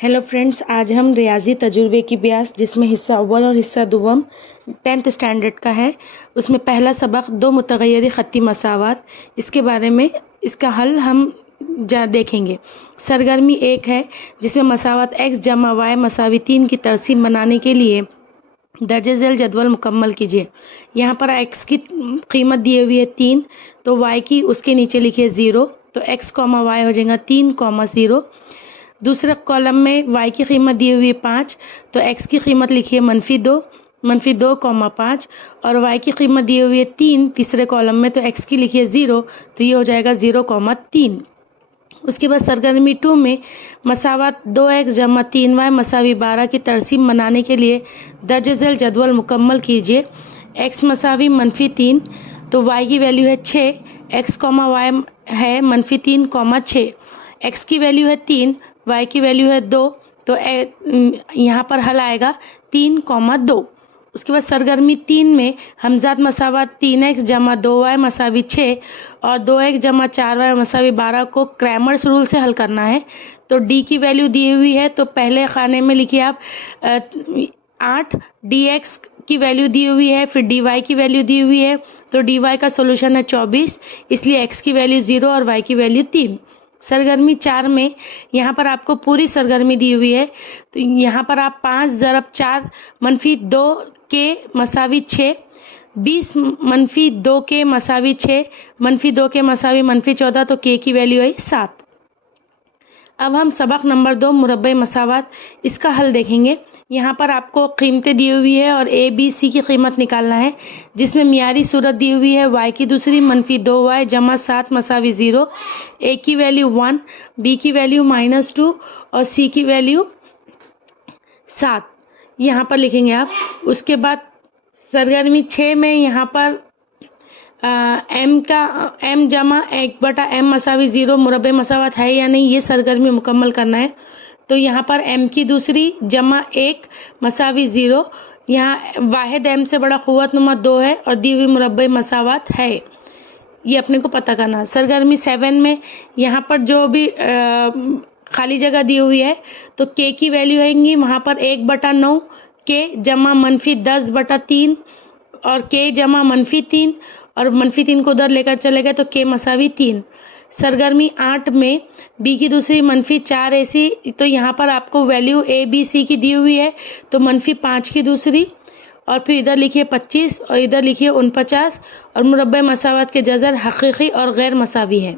Hello friends, आज हम रियाजी तजुर्बे की ब्यास जिसमें हिस्सा अव्वल और हिस्सा दुवम 10th स्टैंडर्ड का है, उसमें पहला सबक दो मुतगय्यरी ख़त्ती मसावात, इसके बारे में इसका हल हम देखेंगे। सरगर्मी 1 है जिसमें मसावात x जमा y मसावी 3 की तरसीम बनाने के लिए दर्ज झेल जदवल मुकम्मल कीजिए। यहाँ पर x की कीमत दी हुई है 3, तो y की उसके नीचे लिखिए 0, तो x, y हो जाएगा 3, 0। दूसरे कॉलम में y की कीमत दी हुई है 5, तो x की कीमत लिखिए -2, -2, 5, और y की कीमत दी हुई है 3 तीसरे कॉलम में, तो x की लिखिए 0, तो ये हो जाएगा 0, 3। उसके बाद सरगर्मी 2 में मसावात 2x जमा 3y मसावी 12 की तरसीम बनाने के लिए दर्ज झेल जदवल मुकम्मल कीजिए। x मसावी -3, तो y की वैल्यू है 6, x, y है -3, 6, x की वैल्यू है 3, y की वैल्यू है 2, तो यहाँ पर हल आएगा 3, 2। उसके बाद सरगर्मी 3 में हमजात मसावात 3x जमा 2y मसावी 6 और 2x जमा 4y मसावी 12 को क्रैमर्स रूल से हल करना है। तो d की वैल्यू दी हुई है, तो पहले खाने में लिखिए आप 8, dx की वैल्यू दी हुई है, फिर dy की वैल्यू दी हुई है, तो dy का सोल्यूशन है 24, इसलिए x की वैल्यू 0 और y की वैल्यू 3। सरगर्मी 4 में यहाँ पर आपको पूरी सरगर्मी दी हुई है, तो यहाँ पर आप 5 ज़रब 4 -2 के मसावी 6, 20 -2 के मसावी 6, -2 के मसावी -14, तो k की वैल्यू है 7। अब हम सबक नंबर 2 मुरब्बे मसावात, इसका हल देखेंगे। यहाँ पर आपको कीमतें दी हुई है और a, b, c की कीमत निकालना है, जिसमें मियारी सूरत दी हुई है y की दूसरी -2y जमा 7 मसावी 0, a की वैल्यू 1, b की वैल्यू -2 और c की वैल्यू 7 यहाँ पर लिखेंगे आप। उसके बाद सरगर्मी 6 में यहाँ पर m जमा 1/m मसावी 0 मुरब्बे मसावात है या नहीं, ये सरगर्मी मुकम्मल करना है। तो यहाँ पर m की दूसरी जमा 1 मसावी 0, यहाँ वाहिद m से बड़ा क़ुव्वत नुमा 2 है और दी हुई मुरब्बे मसावात है, ये अपने को पता करना है। सरगर्मी 7 में यहाँ पर जो भी खाली जगह दी हुई है, तो k की वैल्यू आएंगी वहाँ पर 1/9 k जमा -10/3 और k जमा -3 और -3 को उधर लेकर चले गए, तो k मसावी 3। सरगर्मी 8 में b की दूसरी -4 ऐसी, तो यहाँ पर आपको वैल्यू a, b, c की दी हुई है, तो -5 की दूसरी और फिर इधर लिखिए 25 और इधर लिखिए 49 और मुरब्बे मसावात के जज़र हकीकी और गैर मसावी है।